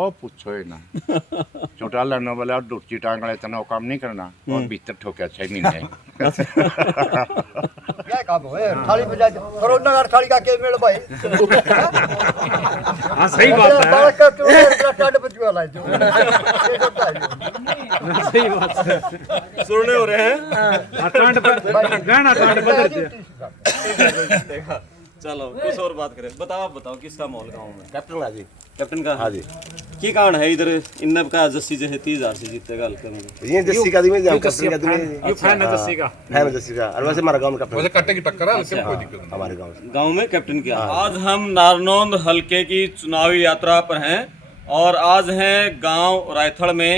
ओ पूछो ही ना चौटाला न बोला और डुची टांग वाले तना काम नहीं करना और भीतर ठोके 6 महीने क्या काम है थाली बजा कोरोना का थाली का के मेल भाई हाँ सही बात है, बालक का तो टाट बजवा ला जो सही बात है। सुनने हो रहे हैं। हाँ, टांड पर गाना टांड बदल दिया। चलो कुछ और बात करें। बताओ आप बताओ किसका माहौल गाँव में? कैप्टन हाँ जी। कैप्टन का? हाँ जी। की कारण है इधर इन्नब का जस्सी जो है 30,000 से जीतेगा हल्के में। ये जस्सी का दिमे जाओ कैप्टन का दिमे ये फैन है जस्सी का। है ना जस्सी का। और वैसे हमारा गांव में कैप्टन वैसे कट्टे की टक्कर है लेकिन कोई दिक्कत नहीं हमारे गांव में। गांव में कैप्टन किया। आज हम नारनौंद हलके की चुनावी यात्रा पर हैं और आज हैं गांव रायथड़ में।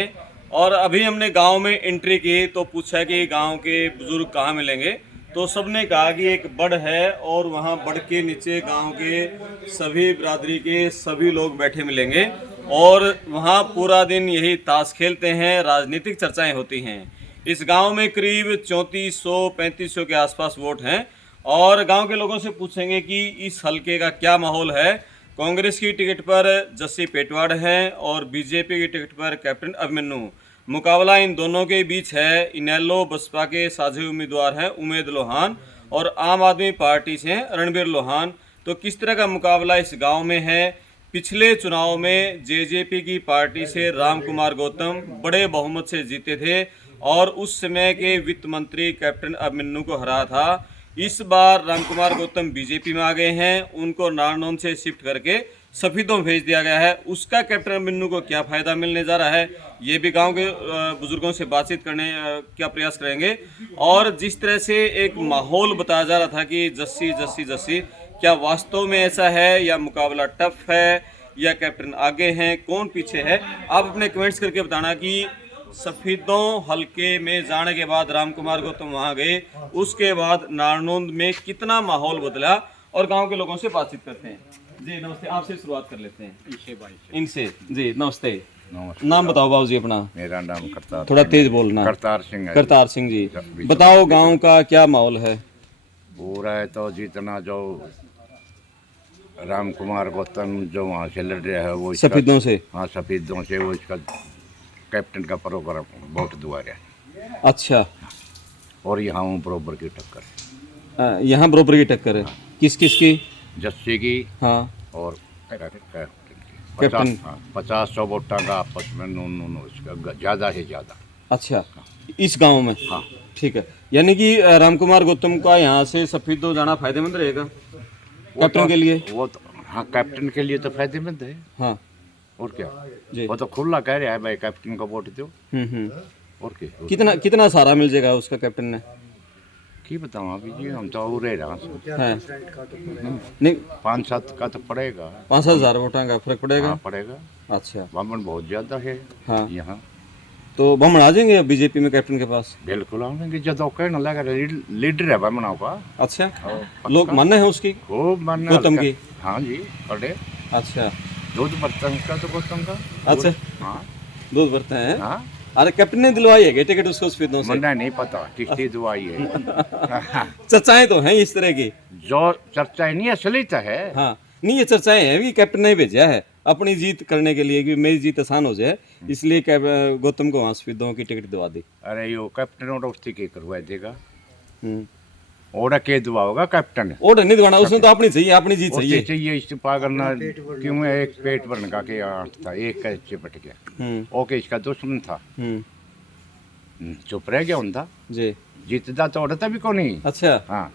और अभी हमने गांव में एंट्री की तो पूछा कि गांव के बुजुर्ग कहाँ मिलेंगे, तो सबने कहा कि एक बड़ है और वहाँ बड़ के नीचे गांव के सभी बिरादरी के सभी लोग बैठे मिलेंगे और वहाँ पूरा दिन यही ताश खेलते हैं, राजनीतिक चर्चाएं होती हैं। इस गांव में करीब 3400-3500 के आसपास वोट हैं और गांव के लोगों से पूछेंगे कि इस हलके का क्या माहौल है। कांग्रेस की टिकट पर जस्सी पेटवाड़ है और बीजेपी की टिकट पर कैप्टन अभिमन्यु। मुकाबला इन दोनों के बीच है। इनेलो बसपा के साझे उम्मीदवार हैं उमेद लोहान और आम आदमी पार्टी से हैं रणबीर लोहान। तो किस तरह का मुकाबला इस गांव में है? पिछले चुनाव में जेजेपी की पार्टी से राम कुमार गौतम बड़े बहुमत से जीते थे और उस समय के वित्त मंत्री कैप्टन अभिमन्यु को हरा था। इस बार राम कुमार गौतम बीजेपी में आ गए हैं, उनको नारनौंद से शिफ्ट करके सफीदों भेज दिया गया है। उसका कैप्टन अभिमन्यु को क्या फ़ायदा मिलने जा रहा है, ये भी गांव के बुजुर्गों से बातचीत करने का प्रयास करेंगे। और जिस तरह से एक माहौल बताया जा रहा था कि जस्सी जस्सी जस्सी, क्या वास्तव में ऐसा है या मुकाबला टफ है या कैप्टन आगे हैं, कौन पीछे है? आप अपने कमेंट्स करके बताना कि सफीदों हलके में जाने के बाद राम कुमार गौतम वहाँ गए, उसके बाद नारनौंद में कितना माहौल बदला और गांव के लोगों से बातचीत करते हैं। जी नमस्ते, आपसे शुरुआत कर लेते हैं। इनसे जी नमस्ते। नाम बताओ बाबू जी अपना। मेरा नाम करतार, थोड़ा तेज बोलना। करतार सिंह है। करतार सिंह जी, बताओ गांव का क्या माहौल है? पूरा है तो जितना जो राम कुमार गौतम जो वहाँ से लड़ रहा है वो सफीदों से। हाँ सफीदों से वो इसका कैप्टन का प्रोग्राम वोट दुआ रहा है। अच्छा। और यहाँ हूँ बरोबर की टक्कर, यहाँ बरोबर की टक्कर है। किस किस की? जस्सी की हाँ और कैप्टन की। कैप्टन। 50-100 वोटा का आपस में नून इसका ज़्यादा से ज़्यादा। अच्छा, इस गांव में? हाँ ठीक है, यानी कि राम कुमार गौतम का यहाँ से सफीदों जाना फायदेमंद रहेगा कैप्टन के लिए? वो तो हाँ कैप्टन के लिए तो फायदेमंद है। हाँ और क्या जी। वो तो खुला कह रहा है भाई कैप्टन को वोट दो। और क्या कितना कितना सारा मिल जाएगा उसका कैप्टन ने? की बताऊँ अभी जी, हम तो और रहा है नहीं, 5-7 का तो पड़ेगा। 5-7 हज़ार वोटों का फर्क पड़ेगा। हाँ पड़ेगा। अच्छा, बामन बहुत ज्यादा है हाँ यहाँ। तो बामण आ जाएंगे बीजेपी में कैप्टन के पास? बिल्कुल आएंगे, जब कहना लगा लीडर है बामन का। अच्छा, लोग मानने हैं उसकी खूब मानना गौतम की? हाँ जी बड़े। अच्छा, दूध बर्तन का तो गौतम का। अच्छा हाँ दूध भरते हैं। हाँ अरे कैप्टन ने दिलवाई है क्या टिकट उसको सफीदों से? मुन्ना नहीं पता किसकी दुआई है। चर्चाएं तो हैं इस तरह की। जो चर्चा नहीं असली तो है। हाँ नहीं, ये चर्चाएं हैं कि कैप्टन ने भेजा है अपनी जीत करने के लिए कि मेरी जीत आसान हो जाए, इसलिए गौतम को वहाँ सफीदों की टिकट दिवा दी। अरे यो कैप्टन और उसकी के करवा देगा। ओड़ा के दुआ होगा कैप्टन। ओड़ा नहीं दिवाना, उसने तो अपनी चाहिए, अपनी जीत उससे चाहिए। चाहिए इस पागल ना क्यों है, एक पेट भरने का के आठ था, एक का चिपट गया। ओके इसका दुश्मन था, चुप रह गया उनका जी। जीतता तो उड़ता भी को नहीं। अच्छा हाँ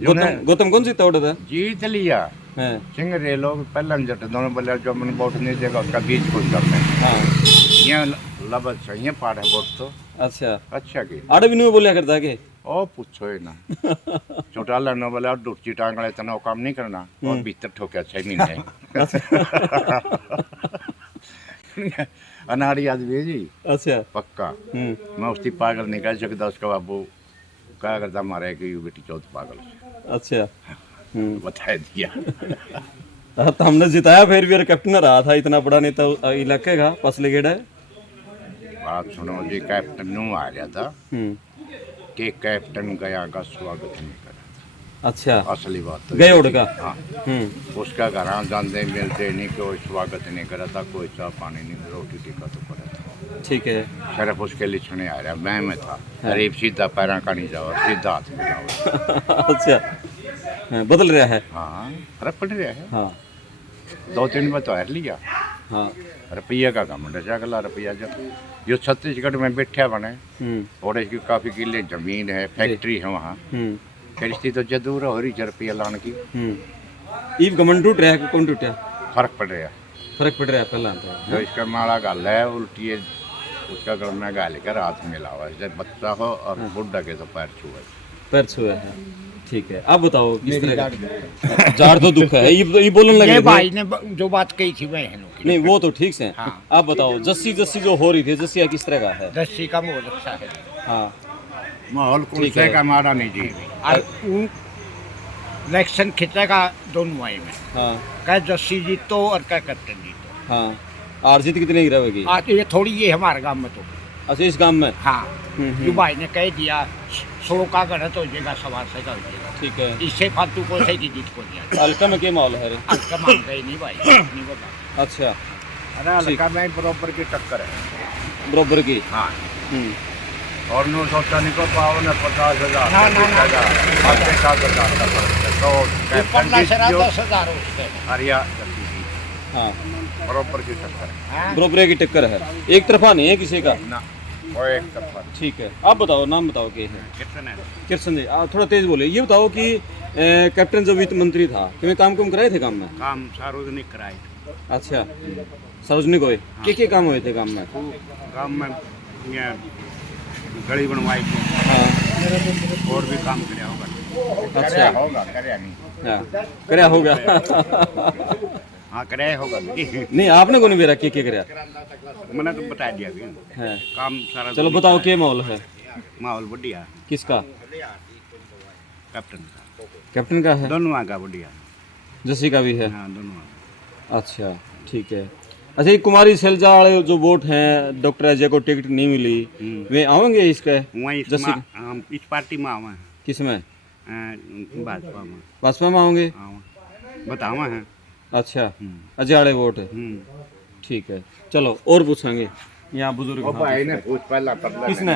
गौतम कौन जीता उड़ा था? जीत लिया हैं। सिंह रे लोग पहला जट दोनों बोले जो मन वोट नहीं देगा उसका बीज कुछ करते हैं। हाँ ये लबत से ये पाड़ है वोट तो। अच्छा, अच्छा की आड़े भी नहीं बोलिया करता के? ओ पूछो ही ना चौटाला न बोला और डुची टांग वाले तना काम नहीं करना और भीतर ठोके 6 महीने अनाड़ी आदमी जी। अच्छा पक्का मैं उसकी पागल नहीं कर सकता, उसका बाबू क्या करता मारे कि यू बेटी चौथ पागल से। अच्छा बता दिया। तो हमने जिताया फिर भी कैप्टन रहा था, इतना बड़ा नेता इलाके का पसले गेड़ा है। बात सुनो जी, कैप्टन नू आ गया था कि कैप्टन का यहाँ का स्वागत नहीं करा अच्छा असली बात तो गए उड़ का हाँ उसका घर जाते मिलते नहीं, कोई स्वागत नहीं करा था, कोई चाय पानी नहीं, रोटी टिक्का तो करा था। ठीक है। सिर्फ उसके लिखने आ रहा, मैं में था गरीब, सीधा पैरा का नहीं जाओ, सीधा हाथ मिलाओ। अच्छा हाँ, बदल रहा है। हाँ फर्क पड़ रहा है। हाँ 2-3 बार तो हर लिया, हाँ रुपया का कम अगला रुपया जब जो छत्तीसगढ़ में बैठा बने और इसकी काफ़ी किले ज़मीन है, फैक्ट्री है वहाँ, फिर इसकी तो जरूर हो रही रुपया लाने की। ईब गमन टूट रहा है कि कौन टूटा? फर्क पड़ रहा है। फर्क पड़ रहा है पहला जो इसका माड़ा गाल है उल्टी है, उसका गल में गाल कर हाथ मिलावा, जब बच्चा हो और बुढ़ा के तो पैर छुए। पैर छुए है। ठीक है, आप बताओ किस तरह का जाड़ तो दुख है, ये बोलने लगे भाई ने जो बात कही थी वह नहीं, वो तो ठीक है। आप बताओ जस्सी जस्सी जो हो रही थी, जस्सी किस तरह का है? दस्सी का मोल अच्छा है। हाँ माहौल कौन से का मारा नहीं जी। और इलेक्शन खिंचेगा दोनों वाई में, हाँ कह जस्सी जीतो और कह कैप्टन जीतो। हाँ आर जीत कितने की रहेगी? आज ये थोड़ी ये हमारे गांव में तो अच्छा इस गांव में हाँ जो भाई ने कह दिया 100 का गलत हो जाएगा, 125 का हो जाएगा। ठीक है। इससे फालतू को से की जीत को दिया। हल्का में क्या माहौल है रे? हल्का मान गए नहीं भाई, नहीं बता। अच्छा अरे हल्का में बराबर की टक्कर है, बराबर की। हाँ और नो सोचा नहीं को पाओ ना 50,000 7,000 का फर्क है। तो पन्ना कैप्टन शरा जो 10,000 उससे हरिया हाँ बराबर की टक्कर है बराबर की टक्कर है, एक तरफा नहीं है किसी का ना, वो एक तरफा। ठीक है। आप बताओ नाम बताओ क्या है? कितने कृष्ण जी आप थोड़ा तेज बोले। ये बताओ कि कैप्टन जो वित्त मंत्री था कि काम कराए थे काम में? काम सार्वजनिक कराए अच्छा सार्वजनिक हुए क्या काम हुए थे काम में? काम में ये गली बनवाई थी हाँ और भी काम कराया होगा। अच्छा होगा कराया नहीं। हाँ कराया होगा। हाँ कराया होगा नहीं आपने को नहीं बेरा क्या कराया? मैंने तो बता दिया भी है। काम सारा। चलो बताओ क्या माहौल है? माहौल बढ़िया। किसका? कैप्टन का। कैप्टन का है? दोनों का बढ़िया। जस्सी का भी है? हाँ दोनों। अच्छा ठीक है। अच्छा ये कुमारी सैलजा वाले जो वोट हैं, डॉक्टर अजय को टिकट नहीं मिली, वे आएंगे इसके? वहीं हम इस पार्टी में आवा है। किस में? भाजपा में। भाजपा में आओगे? बतावा है। अच्छा अजय वाले वोट है। ठीक है चलो और पूछेंगे यहाँ बुजुर्ग। भाई ने पूछ पहला पतला किसने?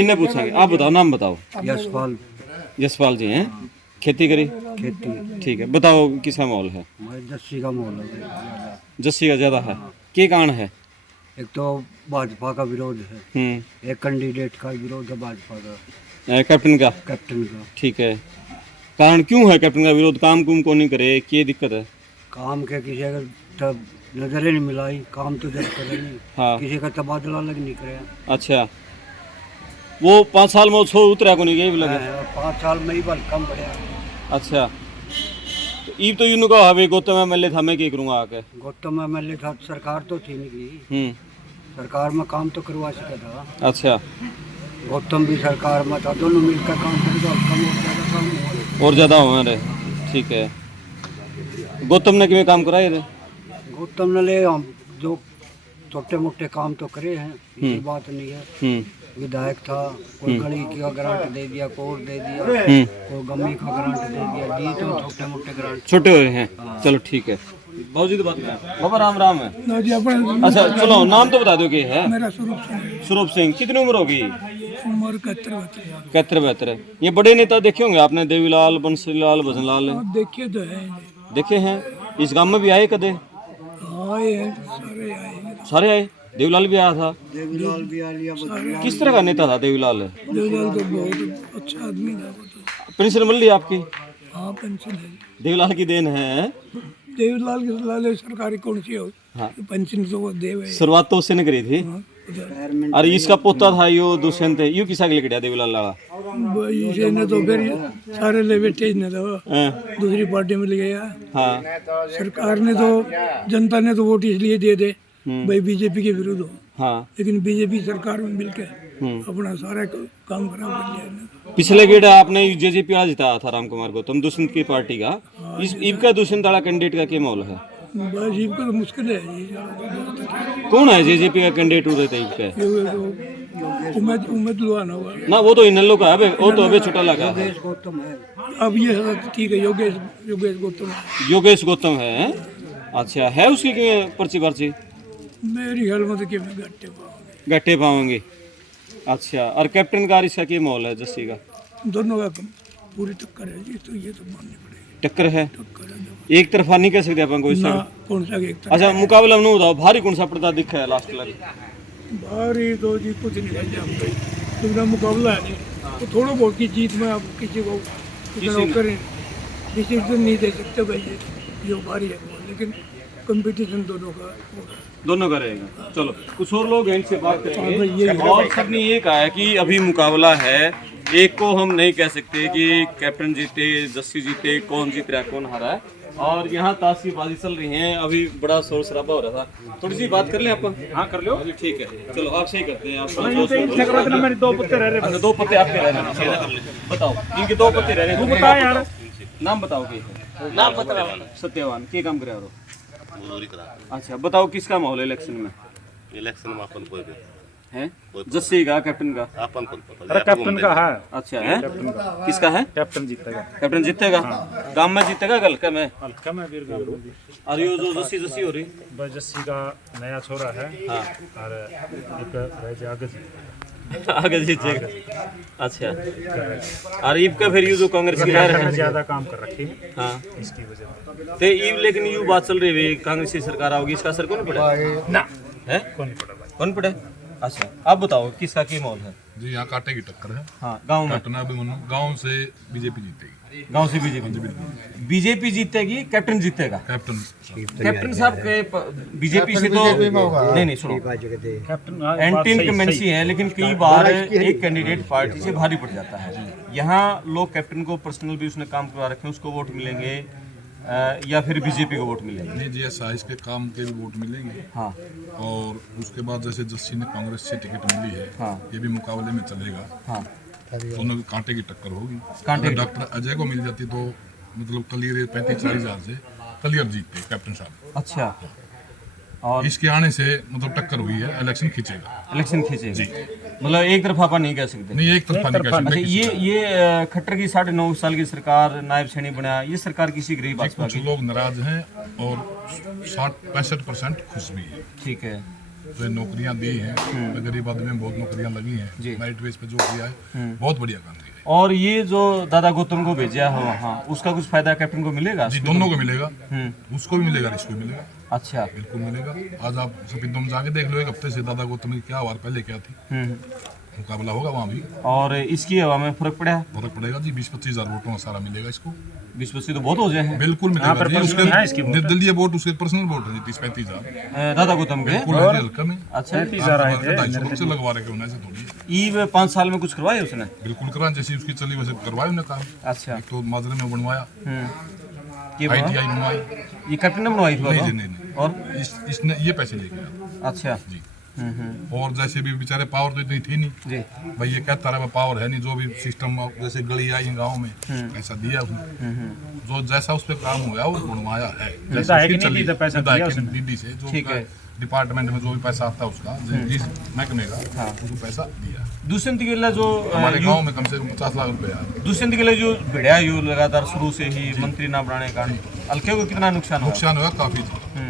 इन्हें पूछेंगे। आप बताओ नाम बताओ। यशपाल। यशपाल जी हैं, खेती करी? खेती। ठीक है बताओ किसका माहौल है? जस्सी का मोल है। जस्सी का ज़्यादा है, क्या कारण है? एक तो भाजपा का विरोध है, एक कैंडिडेट का विरोध है भाजपा का, कैप्टन का। कैप्टन का। ठीक है, कारण क्यों है कैप्टन का विरोध? काम कुम को नहीं करे, क्या दिक्कत है? काम के किसी का तब नजर नहीं मिलाई, काम तो जब करे नहीं। हाँ किसी का तबादला लग नहीं करे। अच्छा वो 5 साल में छो उतरा को नहीं गई लगे? 5 साल में ही बल कम बढ़िया। अच्छा तो ईब तो यूं कहा हवे गौतम एमएलए था, मैं क्या करूँगा आके? गौतम एमएलए था, सरकार तो थी नहीं, सरकार में काम तो करवा सका था। अच्छा गौतम भी सरकार में था, दोनों मिलकर काम करेगा, कम और ज़्यादा काम और ज़्यादा हुए रे। ठीक है, गौतम ने किमें काम कराए रे? गौतम ने ले हम जो छोटे मोटे काम तो करे हैं, ये बात नहीं है। विधायक था, कोई गली का ग्रांट दे दिया, कोर दे दिया, कोई गमी का ग्रांट दे दिया, दिए तो छोटे मोटे ग्रांट छोटे हुए हैं। चलो ठीक है, बाबूजी तो बात करें। बाबा राम राम है। अच्छा चलो नाम तो बता दो क्या है? मेरा स्वरूप सिंह। स्वरूप सिंह। कितनी उम्र होगी? उम्र 71। 71। ये बड़े नेता देखे होंगे आपने, देवीलाल, बंसीलाल, भजनलाल? देखे तो है, देखे हैं। इस गांव में भी आए कदे? आए हैं, सारे आए हैं। सारे आए? देवीलाल भी आया था? देवीलाल भी आ लिया। किस तरह का नेता था देवीलाल? देवलाल तो बहुत अच्छा आदमी था वो तो। पेंशन मिल रही आपकी? हाँ पेंशन है, देवीलाल की देन है। देवलाल के लाले सरकारी कौन सी हो, पेंशन तो वो देव है। शुरुआत तो उससे ने करी थी। अरे इसका पोता था यो दुष्यंत, यू किसा के लिए कटा देवीलाल लाला? इसे ने तो फिर सारे ले बैठे ने तो दूसरी पार्टी में ले गया। हाँ सरकार ने तो, जनता ने तो वोट इसलिए दे दे भाई बीजेपी के विरुद्ध हो, हाँ लेकिन बीजेपी सरकार में मिलकर अपना सारा काम खराब कर लिया इन्होंने। पिछले गेड़ आपने जेजेपी वाला जिताया था राम कुमार गौतम, दुष्यंत की पार्टी का। इस इनका दुष्यंत वाला कैंडिडेट का क्या माहौल है? बस इनको तो मुश्किल है जी। कौन है जेजेपी का कैंडिडेट उदय तैयब का? ये तो उम्मीद लुआना हुआ। ना वो तो इन्हें लोग का है, वो तो अबे छोटा लगा है। योगेश गौतम है। अब ये है, ठीक है, योगेश योगेश गौतम योगेश गौतम है। अच्छा, है उसकी पर्ची पर्ची? मेरी ख्याल में तो कि मैं घट्टे पाऊंगी। गट्टे पाओगे। अच्छा, और कैप्टन का इसका क्या माहौल है जस्सी का? दोनों का पूरी टक्कर है जी, तो ये तो माननी पड़ेगी। टक्कर है, टक्कर है जब एक तरफा नहीं कह सकते अपन कोई ना सब। कौन सा एक तरफ। अच्छा, मुकाबला में बताओ भारी कौन सा पड़ता दिखा है लास्ट लग? बाहरी तो जी कुछ नहीं है जी, दूसरा मुकाबला है नहीं, तो थोड़ा बहुत की जीत में आप किसी को करें, डिसीजन नहीं दे सकते भाई, ये जो बारी है वो, लेकिन कंपटीशन दोनों का होगा। दोनों का रहेगा। चलो कुछ और लोग हैं, इनसे बात करेंगे। और सबने ये कहा है कि अभी मुकाबला है, एक को हम नहीं कह सकते कि कैप्टन जीते, जस्सी जीते, कौन जीत रहा है कौन हारा है। और यहाँ ताश की बाजी चल रही है, अभी बड़ा शोर शराबा हो रहा था। थोड़ी सी बात कर लें अपन? हाँ कर लो। ठीक है, चलो आप सही करते हैं। आप मेरे 2 पत्ते रह रहे। अच्छा, 2 पत्ते आपके रह रहे हैं। बताओ, इनके 2 पत्ते रह रहे हैं। तू बता यार। नाम बताओ के? नाम बता। सत्यवान के काम करे हो? अच्छा, बताओ किसका माहौल है इलेक्शन में? इलेक्शन में अपन कोई भी है जस्सी का, कैप्टन का? अपन को पता अरे कैप्टन का है। अच्छा है, किसका है? कैप्टन जीतेगा। कैप्टन जीतेगा। गांव में जीतेगा हल्का में? हल्का में वीर गांव में। और ये जो जस्सी जस्सी हो रही बस जस्सी का नया छोरा है। हाँ। और एक रह जा आगे आगे जीतेगा। अच्छा, और ईब का फिर ये जो कांग्रेस की लहर है ज्यादा काम कर रखी हाँ इसकी वजह तो ईब, लेकिन ये बात चल रही है कांग्रेस की सरकार आओगी, इसका असर कौन पड़ेगा? ना है कौन नहीं पड़ा भाई। कौन पड़े? अच्छा, आप बताओ किसका क्या माहौल है? जी यहाँ कांटे की टक्कर है। हाँ, गांव में घटना अभिमन्यु गांव से बीजेपी जीतेगी। गांव से बीजेपी जीतेगी। कैप्टन जीतेगा। कैप्टन कैप्टन साहब के बीजेपी से तो नहीं सुनो, कैप्टन एंटी इनकम्बेंसी है, लेकिन कई बार एक कैंडिडेट पार्टी से भारी पड़ जाता है। यहाँ लोग कैप्टन को पर्सनल भी उसने काम करवा रखे हैं, उसको वोट मिलेंगे या फिर बीजेपी को वोट मिलेंगे? नहीं जी, ऐसा इसके काम के भी वोट मिलेंगे। हाँ। और उसके बाद जैसे जस्सी ने कांग्रेस से टिकट मिली है, हाँ। ये भी मुकाबले में चलेगा। हाँ, दोनों की कांटे की टक्कर होगी। कांटे अगर डॉक्टर अजय को मिल जाती तो मतलब क्लियर 35-40 हजार से क्लियर जीतते कैप्टन साहब। अच्छा, और इसके आने से मतलब टक्कर हुई है, इलेक्शन खींचेगा। इलेक्शन खींचेगा, मतलब एक तरफा अपन नहीं कह सकते। नहीं, एक तरफा नहीं कह अच्छा, सकते। ये खट्टर की 9.5 साल की सरकार, नायब सैनी बनाया, ये सरकार किसी गरीब भाजपा कुछ की? लोग नाराज हैं और 60-65% खुश भी है। ठीक है। जो नौकरियां दी हैं, गरीब आदमी में बहुत नौकरियां लगी हैं, मेरिट बेस पे जो किया है बहुत बढ़िया काम किया है। और ये जो दादा गौतम को भेजा है वहाँ, उसका कुछ फायदा कैप्टन को मिलेगा? जी, दोनों को मिलेगा। उसको भी मिलेगा, इसको भी मिलेगा। अच्छा, बिल्कुल मिलेगा। आज आप सफेदों में जाके देख लो, एक हफ्ते से दादा गौतम की क्या वार पहले क्या थी, मुकाबला होगा वहाँ भी। और इसकी हवा में फर्क पड़ा है? फर्क पड़ेगा जी, 20-25 हजार वोटों का सारा मिलेगा इसको। 20-25 तो बहुत हो जाए हैं। बिल्कुल मिलेगा जी। है इसकी उसके निर्दलीय वोट, उसके पर्सनल वोट है जी 30-35 हजार। दादा गौतम के? बिल्कुल है जी, हल्का में। अच्छा, 250 से लगवा रहे हैं, ऐसे थोड़ी। ईव 5 साल में कुछ करवाया उसने? बिल्कुल करवा, जैसी उसकी चली वैसे करवाया उन्हें काम। अच्छा, एक तो माजरे में बनवाया, ये ITI बनवाई। ये कैप्टन ने बनवाई थी? नहीं जी, नहीं। और इसने ये पैसे लेके आया अच्छा जी। और जैसे भी बेचारे पावर तो इतनी थी नहीं जी, भाई, ये कहता रहा पावर है नहीं, जो भी सिस्टम जैसे गली आई गांव में ऐसा दिया उसने, जो जैसा उस पर काम हुआ वो बनवाया है। जैसा विधायक उसकी ने दी तो पैसा विधायक दिया ने उसने। दीदी से जो ठीक है। डिपार्टमेंट में जो भी पैसा आता है उसका, जिस महकमे का, उसको पैसा दिया। दुष्यंत गिल्ला जो हमारे गांव में कम से कम 50 लाख रुपए आया। दुष्यंत गिल्ला जो भिड़ा यू लगातार शुरू से ही मंत्री ना बनाने का कारण हल्के को कितना नुकसान हुआ? नुकसान हुआ काफी,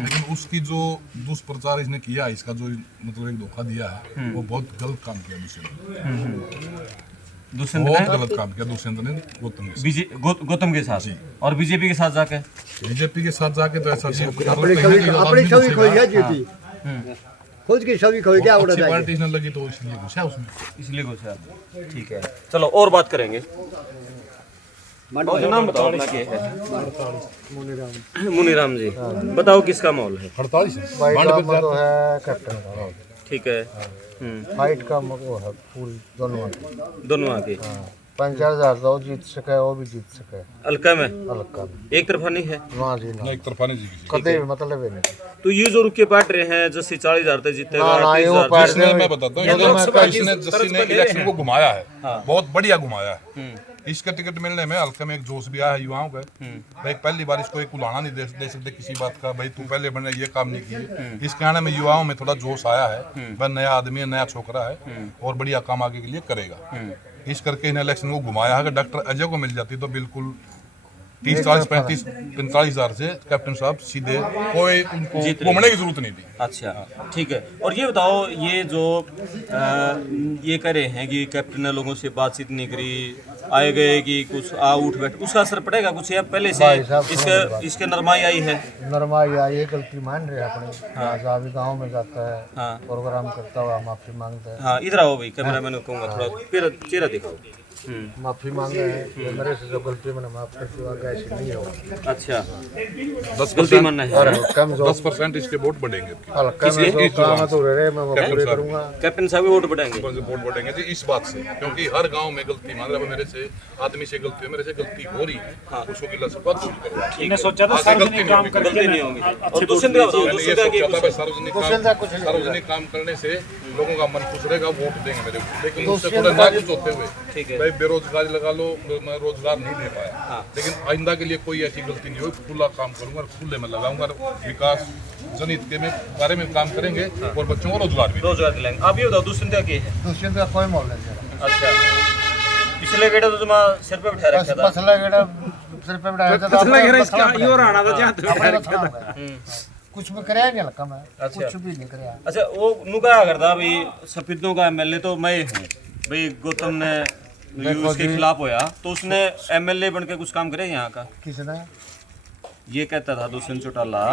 लेकिन उसकी जो दुष्प्रचार इसने किया, इसका जो मतलब एक धोखा दिया है, वो बहुत गलत काम किया दुष्यंत बहुत ने गलत काम किया दुष्यंत ने गौतम के साथ। गौतम के साथ और बीजेपी के साथ जाके? बीजेपी के साथ जाके तो ऐसा अपनी छवि खोई है जीती, खुद की छवि खोई, क्या उड़ा पार्टी इसने लगी तो इसलिए घुसा उसमें। इसलिए कुछ। ठीक है, चलो और बात करेंगे। और नाम बताओ अपना क्या है? मुनीराम जी, बताओ किसका माहौल है? 48 तो है कैप्टन का। ठीक है। फाइट का वो है पूरी दोनों आगे 5,000 तो जीत सके, वो भी जीत सके हल्का में, हल्का में। एक तरफा नहीं है ना जी ना, एक तरफा नहीं जी। कदे भी मतलब ही नहीं। तो ये जो रुके पाट रहे हैं, जैसे 40,000 तक जीतेगा, ना, ना, 30,000 ये वो मैं बताता हूँ, जस्सी ने इलेक्शन को घुमाया है, बहुत बढ़िया घुमाया है। इसका टिकट मिलने में हल्के में एक जोश भी आया युवाओं का। भाई पहली बार इसको एक उलाना नहीं दे सकते किसी बात का, भाई तू पहले बने ये काम नहीं किए। इस कहने में युवाओं में थोड़ा जोश आया है, वह नया आदमी है, नया छोकरा है और बढ़िया काम आगे के लिए करेगा। इस करके इन इलेक्शन को घुमाया है। अगर डॉक्टर अजय को मिल जाती तो बिल्कुल 30, 40, 35, 45 हजार से कैप्टन साहब सीधे कोई उनको घूमने की जरूरत नहीं थी। अच्छा ठीक है। और ये बताओ, ये जो ये कह रहे हैं कि कैप्टन ने लोगों से बातचीत नहीं करी, आए गए कि कुछ आ उठ बैठ, उसका असर पड़ेगा कुछ या पहले से इसके नरमाई आई है? नरमाई आई है, गलती मान रहे अपने। हाँ। अभी गाँव में जाता है, हाँ। प्रोग्राम करता हुआ माफी मांगता है। हाँ इधर आओ भाई, कैमरा मैंने कहूँगा थोड़ा फिर चेहरा दिखाओ। माफी मांगा है मेरे से, जो गलती मैंने माफ कर दी आगे ऐसी नहीं होगी। अच्छा 10% मानना है। और कम जो 10% इसके वोट बढ़ेंगे। हल्का में जो काम है तो रहे मैं वो पूरे करूंगा। कैप्टन साहब वोट बढ़ाएंगे? वोट बढ़ेंगे जी इस बात से, क्योंकि हर गांव में गलती मान रहा मेरे से, आदमी से गलती है, मेरे से गलती हो रही है, उसको गिला से बात दूर करो। मैंने सोचा था सार्वजनिक काम गलती नहीं होंगी। और दूसरे का बताओ, दूसरे का सार्वजनिक काम करने से लोगों का मन खुश रहेगा, वोट देंगे मेरे को। लेकिन उससे थोड़ा नाखुश होते हुए भाई बेरोजगारी लगा लो, मैं रोजगार नहीं दे पाया, लेकिन आइंदा के लिए कोई ऐसी गलती नहीं होगी, खुला काम करूंगा, खुले में लगाऊंगा, विकास जनहित के में बारे में काम करेंगे और बच्चों को रोजगार दिलाएंगे। आप ये बताओ दूसरे का क्या है? दूसरे का कोई मोल नहीं। अच्छा पिछले गेड़ा तो तुम सिर पे बिठा रखा था। मसला गेड़ा सिर पे बैठा था, कसला घेरा इसका यो राणा था जहां कुछ भी कराया नहीं हल्का में। अच्छा। कुछ भी नहीं कराया। अच्छा वो नुका करता भाई, सफेदों का एमएलए तो मैं हूँ भाई, गौतम ने उसके खिलाफ होया तो उसने एमएलए बन के कुछ काम करे यहाँ का? किसने? ये कहता था दुष्यंत चौटाला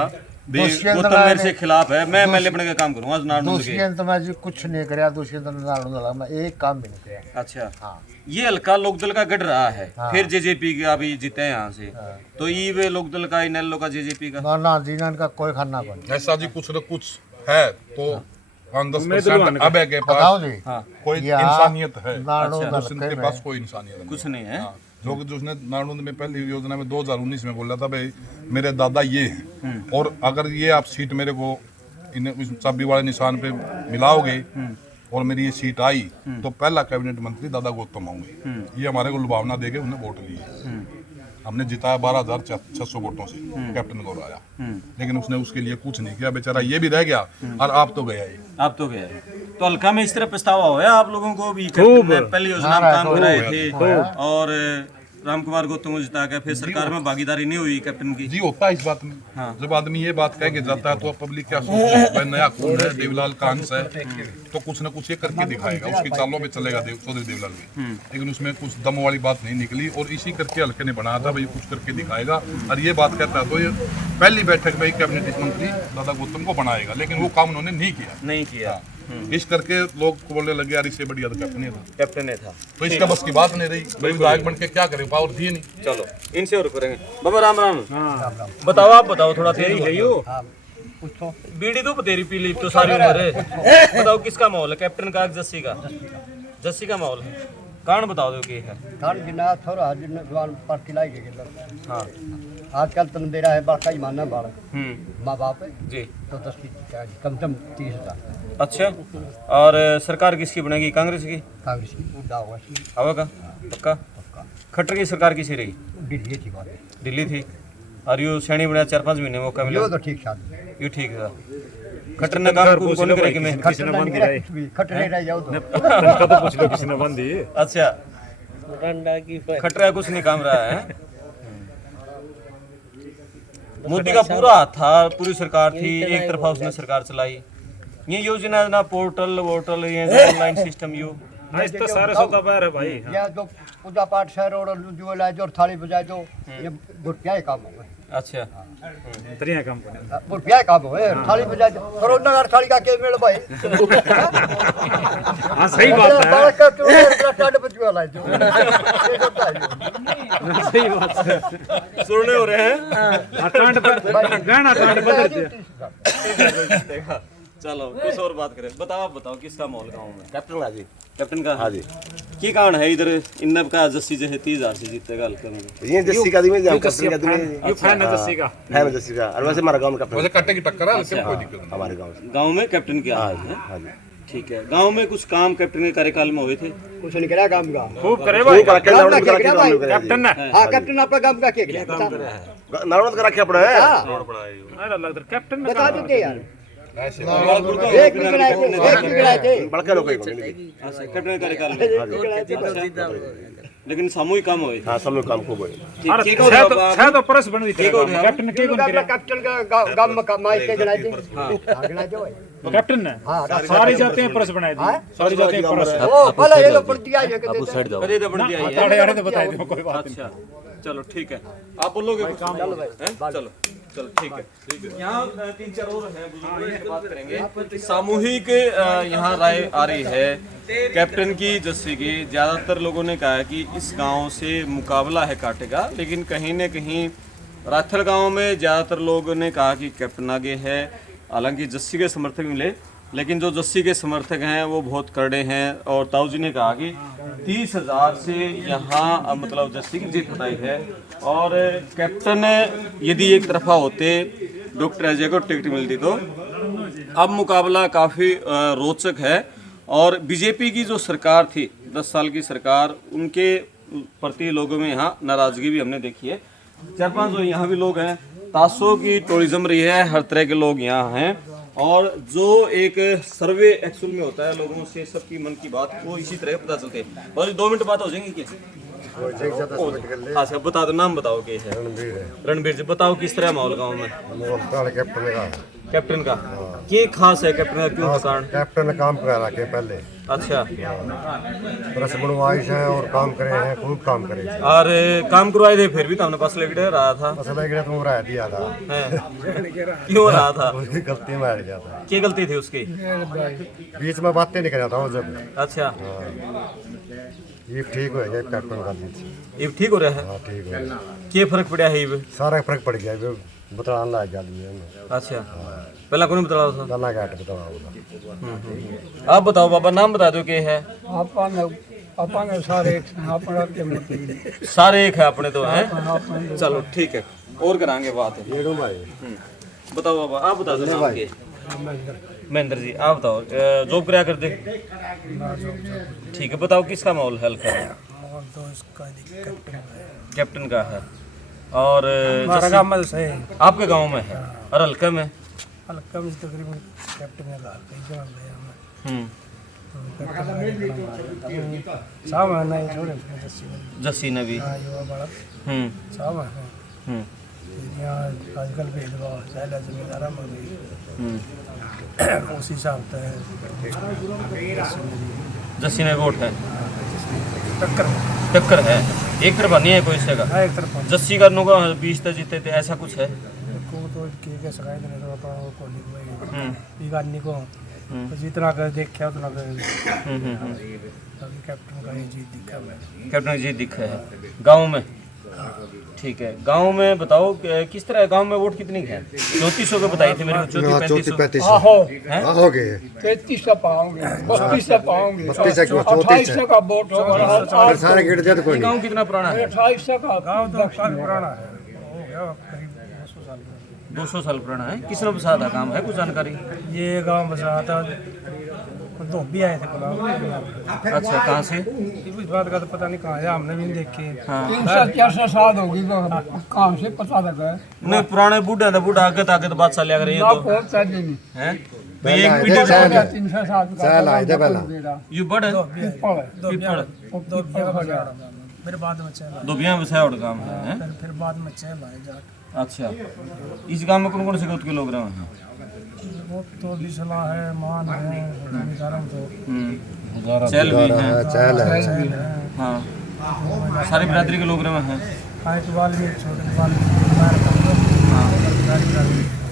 गौतम मेरे से खिलाफ है, मैं एमएलए बन के काम करूंगा नारनौंद के। दुष्यंत में जी कुछ नहीं कराया, दुष्यंत नारनौंद में एक काम भी नहीं कराया। अच्छा हाँ। ये हल्का लोकदल का गढ़ रहा है। हाँ। फिर जेजेपी का भी जीते हैं यहाँ से। हाँ। तो ये वे लोकदल का, इनेलो का, जेजेपी का ना जीना का कोई खाना बन ऐसा जी कुछ न कुछ है तो 10% अब है के पास कोई इंसानियत है। दुष्यंत के पास कोई इंसानियत कुछ नहीं है। जो कि उसने नारनौंद में पहली योजना में 2019 में बोला था भाई मेरे दादा ये हैं और अगर ये आप सीट मेरे को इस चाबी वाले निशान पे मिलाओगे और मेरी ये सीट आई तो पहला कैबिनेट मंत्री दादा गौतम होंगे। ये हमारे को लुभावना देके उन्हें वोट लिए। हमने जिताया 12,600 वोटों से, कैप्टन को हराया, लेकिन उसने उसके लिए कुछ नहीं किया, बेचारा ये भी रह गया और आप तो गया ही। आप तो गया तो हल्का में इस तरह पछतावा होया आप लोगों को भी? पहली योजना में काम कराए थे और राम कुमार गौतम को जिता के फिर सरकार में भागीदारी नहीं हुई कैप्टन की। जी होता है इस बात में। हाँ। जब आदमी ये बात कह के जाता है तो पब्लिक क्या सोचती है, भाई नया खून है, देवलाल का अंश है तो कुछ ना कुछ ये करके दिखाएगा, उसकी चालों पे चलेगा चौधरी देवलाल भी। लेकिन उसमें कुछ दम वाली बात नहीं निकली और इसी करके हल्के ने बनाया था भाई कुछ करके दिखाएगा और ये बात कहता है तो ये पहली बैठक में कैबिनेट मंत्री दादा गौतम को बनाएगा, लेकिन वो काम उन्होंने नहीं किया। इस करके लोग बोलने लगे यार इससे बढ़िया तो कैप्टन था तो इसका बस की बात नहीं रही भाई, विधायक बन के क्या करे, पावर थी नहीं। चलो इनसे और करेंगे। बाबा राम राम। बताओ, आप बताओ थोड़ा तेरी है यो बीड़ी तो तेरी पी ली तो सारी उम्र है। बताओ किसका माहौल है, कैप्टन का जस्सी का? जस्सी का माहौल है। कारण बताओ दो की है? कारण जिन्ना थोड़ा जिन्ना जवान पार्टी लाई गई। हाँ आजकल तुम दे रहा है बड़का ही मानना बालक माँ बाप है जी तो 10 की कम से कम 30,000। अच्छा और सरकार किसकी बनेगी? कांग्रेस की? कांग्रेस की उड़ा हुआ हवा का पक्का? खट्टर की सरकार किसी रही? दिल्ली थी बात, दिल्ली थी और यू सैनी बना 4-5 महीने मौका मिला तो ठीक था, ये ठीक था। खट्टर ने काम कौन करे कि मैं खट नहीं रह जाओ तो तनका तो पूछ लो किसी ने बंद दी। अच्छा खट्टर कुछ नहीं काम रहा है। मोदी का पूरा हाथ था, पूरी सरकार थी, एक तरफा उसने सरकार चलाई। ये योजना ना पोर्टल वोटल ये ऑनलाइन सिस्टम यू इस तो सारे सौदा पैर है भाई। या जो पूजा पाठ शहर और जो लाए जो थाली बजाए जो ये रुपया ही काम हो। अच्छा तरिया काम करे रुपया काम हो थाली बजाए कोरोना का थाली का के मेल भाई। हां सही बात है, बालक का तो टाट बजवा लाए जो सही बात है। सुनने हो रहे हैं अटांड पर गाना अटांड बदल दिया। चलो कुछ और बात करें। बताओ आप बताओ किसका माहौल गाँव में? कैप्टन हाजी कैप्टन का? हाँ जी। की कारण है इधर इन्नब का जस्सी जो है 30,000 से जीतेगा हल्के में? ये जस्सी का दिमे कैप्टन का दिमे ये फैन है जस्सी का, है जस्सी का। और वैसे हमारा गांव में कैप्टन वैसे कट्टे की टक्कर है, लेकिन कोई दिक्कत नहीं हमारे गांव से। गाँव में कैप्टन के हाँ है। जी हाँ जी। ठीक है। गांव में कुछ काम कैप्टन के कार्यकाल में हुए थे? कुछ नहीं करा काम का। खूब करे भाई कैप्टन ने हाँ कैप्टन आपका काम का क्या किया नारोद का रखे पड़ा है अरे लगता कैप्टन ने बता देते यार एक भी गिनाए थे एक भी गिनाए थे बड़के लोग अच्छा, कैप्टन के कार्यकाल में लेकिन सामूहिक काम हुए। हाँ सब लोग काम खूब हुए छह तो परस बन रही थी कैप्टन ने कौन किया कैप्टन का गांव में कमाई के गिनाए थे गिनाए थे भाई कैप्टन ने सारी जाते हैं परस बनाए थे सारी जाते हैं परस ओ भला ये तो पड़ दिया है अब उस साइड जाओ। अरे तो बढ़ दिया है। अरे तो बताए दो कोई बात नहीं। अच्छा चलो ठीक है, आप बोलोगे कुछ? चलो चलो ठीक है। यहाँ 3-4 और हैं बुजुर्ग, इसके बात करेंगे। सामूहिक यहाँ राय आ रही है कैप्टन की जस्सी की। ज़्यादातर लोगों ने कहा है कि इस गांव से मुकाबला है कांटे का, लेकिन कहीं न कहीं राथल गांव में ज़्यादातर लोगों ने कहा कि कैप्टन आगे है। हालांकि जस्सी के समर्थक मिले, लेकिन जो जस्सी के समर्थक हैं वो बहुत कड़े हैं। और ताऊ जी ने कहा कि 30,000 से यहाँ मतलब जस्सी की जीत बताई है। और कैप्टन यदि एक तरफा होते, डॉक्टर अजय को टिकट मिलती, तो अब मुकाबला काफ़ी रोचक है। और बीजेपी की जो सरकार थी 10 साल की सरकार, उनके प्रति लोगों में यहाँ नाराज़गी भी हमने देखी है। 4-5 जो यहाँ भी लोग हैं, ताशों की टोली जम रही है, हर तरह के लोग यहाँ हैं। और जो एक सर्वे एक्चुअल में होता है लोगों से सबकी मन की बात, वो इसी तरह पता चलते हैं। और 2 मिनट बात हो जाएंगी क्या? अच्छा बता दो, नाम बताओ क्या है? रणबीर जी, बताओ किस तरह माहौल गाँव में? कैप्टन का क्या खास है? कैप्टन का क्यों कारण? कैप्टन ने काम करा के पहले अच्छा, प्रेस बनवाइश है और काम करे हैं, खूब काम करे। और काम करवाए थे फिर भी तो हमने पास लेके रहा था। मसला एक तुम रह दिया था क्यों रहा था? उसकी गलती में हार गया था। क्या गलती थी उसकी? बीच में बातें नहीं कर रहा था वो जब। अच्छा, ये ठीक हो गया कैप्टन का जीत। ये ठीक हो रहा है? हाँ ठीक हो गया। क्या फर्क पड़ा है ये? सारा फर्क पड़ गया ये बताने लग गया आदमी है। अच्छा, पहला कौन बता रहा था? दाना काट बताओ। आप बताओ बाबा, नाम बता दो क्या है? अपन सारे अपन सारे एक है अपने तो हैं। चलो ठीक है, और कराएंगे बात। बताओ बाबा, आप बता दो नाम क्या? महेंद्र जी, आप बताओ। जॉब कराया कर दे? ठीक है, बताओ किसका माहौल है? कैप्टन का है। और आपके गांव में है और हल्का में? हल्का में तकरीबन कैप्टन जस्सी ने भी। आजकल भेदभाव जिम्मेदार उसी हिसाब से जस्सी में वोट है, टक्कर है, एक तरफा नहीं है कोई से का? एक तरफ जस्सी का नुगा 20 तक जीते थे, ऐसा कुछ है? जितना कर देखा उतना कर कैप्टन का जीत दिखा है। कैप्टन की जीत दिखा है गांव में। ठीक है, गांव में बताओ किस तरह गांव में वोट कितनी है? 3400 के बताई थी मेरे को। 34-35 हो गए 33 पाओगे, 32 पाओगे, 28 का वोट होगा। सारे गिर जाते कोई गांव कितना पुराना है? 28 का गांव तो पुराना है, हो गया करीब 200 साल पुराना है। किसने बसा था काम है? कुछ जानकारी? ये गांव बसा था, धोबी आए थे बुलाओ। अच्छा, कहाँ से? इस बात का तो पता नहीं कहाँ है, हमने भी नहीं देखे। 300-400 साल होगी काम से पता लगा नहीं, पुराने बूढ़े थे, बूढ़ा आगे तो बात चल रही है तो बहुत साल नहीं हैं भाई। एक पीढ़ी 300 साल चल आए थे पहला यू बड़ है मेरे बाद में चला, दोबिया बसाया और काम है। फिर बाद में चला है जाट। अच्छा, इस गांव में कौन कौन से गोत्र के लोग रहे हैं? वो तो भी सलाह है, मान है, जमींदारों तो चल भी है, चल है। हाँ, सारी बिरादरी के लोग रहे हैं। हाइट वाल भी, छोटे वाल भी, बाहर का लोग। हाँ, गाड़ी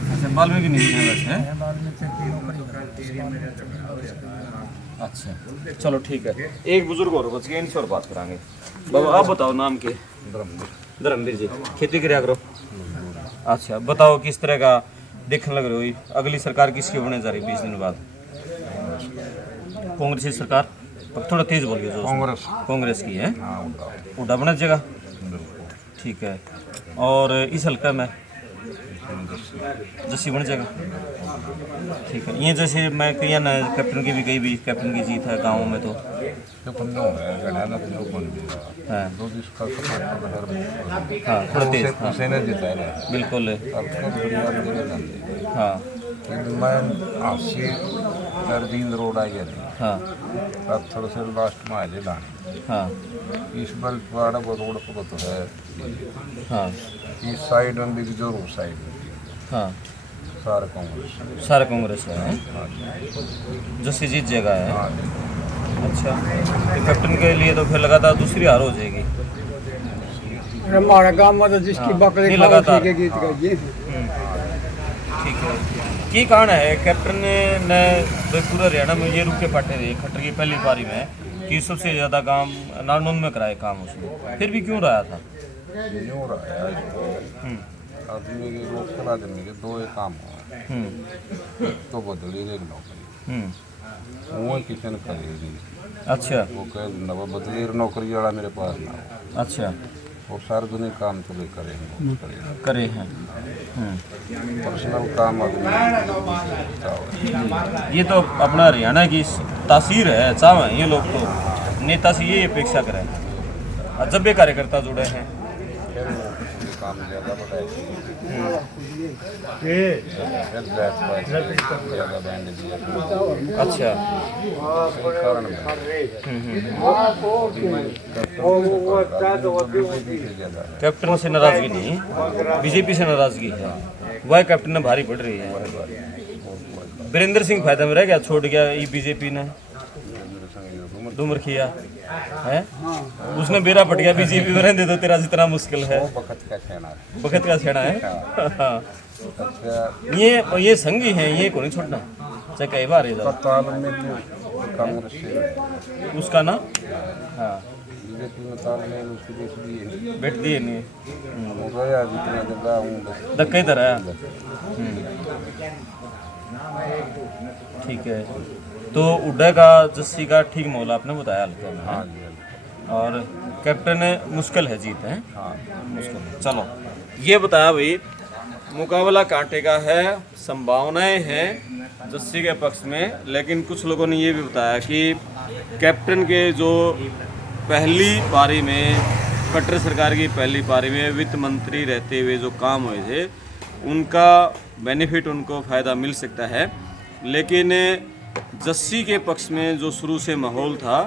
अच्छा, बाल्मीकि नहीं है वैसे। बाद में फिर नौकरी। अच्छा चलो ठीक है, एक बुजुर्ग और बच गए, इनसे और बात कराएंगे। बाबा आप बताओ, नाम के? धर्मवीर जी, खेती कराया करो। अच्छा बताओ, किस तरह का देखने लग रही हो? अगली सरकार किसकी बनने जा रही 20 दिन बाद? कांग्रेस की सरकार? थोड़ा तेज बोलिए। जो कांग्रेस की है, उड़ा बना जगह। ठीक है, और इस हल्का में जस्सी बन जाएगा। ठीक है, ये जैसे मैं कहीं ना कैप्टन की भी गई भी कैप्टन की जीत है गाँव में तो हाँ हाँ थोड़ा तेज हाँ बिल्कुल हाँ रोड आ गया हाँ पत्थर से लास्ट में आए लाने हाँ इस बलटवाड़ा को रोड पर तो है हाँ इस साइड में भी जो साइड हाँ सारे कांग्रेस है जैसे जीत जगह है। अच्छा, तो कैप्टन के लिए तो फिर लगातार दूसरी हार हो जाएगी। हमारे गांव में तो जिसकी बकरी नहीं लगातार गीत गाइए। ठीक है, की कारण है कैप्टन ने पूरा हरियाणा में ये रुके पाटे रहे खट्टर की पहली पारी में कि सबसे ज्यादा काम नारनौंद में कराए काम उसने, फिर भी क्यों रहा था? आदमी के रोकना आदमी के दो एक काम हुआ तो बदली एक नौकरी वो किसी ने करेगी। अच्छा, वो कह वो बदली नौकरी वाला मेरे पास ना हो। अच्छा, वो सार्वजनिक काम तो वे करे हैं पर्सनल काम आदमी ये तो अपना हरियाणा की तासीर है, चाव है ये लोग तो नेता से ये अपेक्षा करें। जब भी कार्यकर्ता जुड़े हैं काम ज़्यादा बढ़ाए अच्छा कारण कैप्टन से नाराजगी नहीं, बीजेपी से नाराजगी है, वह कैप्टन ने भारी पड़ रही है। वीरेंद्र सिंह फायदा में रह गया, छोड़ गया ये बीजेपी ने डूमर किया है, उसने बेरा पट गया बीजेपी में रहने दो तेरा जितना मुश्किल है। बखत का छेड़ा है ये संगी है, ये को नहीं छोड़ना चाहे कई बार उसका ना हाँ बैठ दिए नहीं धक्का इधर है। ठीक है, तो उड्डा का जस्सी का ठीक मोल आपने बताया हल्के में और कैप्टन मुश्किल है जीत है मुश्किल है। चलो ये बताया भाई मुकाबला कांटे का है, संभावनाएं हैं जस्सी के पक्ष में, लेकिन कुछ लोगों ने ये भी बताया कि कैप्टन के जो पहली पारी में खट्टर सरकार की पहली पारी में वित्त मंत्री रहते हुए जो काम हुए थे उनका बेनिफिट उनको फ़ायदा मिल सकता है, लेकिन जस्सी के पक्ष में जो शुरू से माहौल था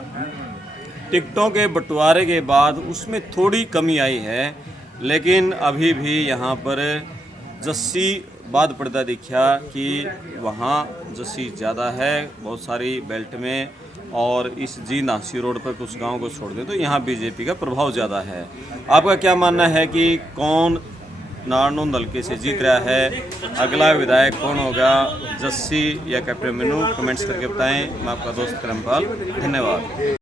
टिकटों के बंटवारे के बाद उसमें थोड़ी कमी आई है, लेकिन अभी भी यहाँ पर जस्सी बाद पर्दा दिखा कि वहाँ जस्सी ज़्यादा है बहुत सारी बेल्ट में, और इस जी नासी रोड पर कुछ गांव को छोड़ दें तो यहाँ बीजेपी का प्रभाव ज़्यादा है। आपका क्या मानना है कि कौन नारनौंद हल्के से जीत रहा है, अगला विधायक कौन होगा, जस्सी या कैप्टन मीनू? कमेंट्स करके बताएं। मैं आपका दोस्त करमपाल, धन्यवाद।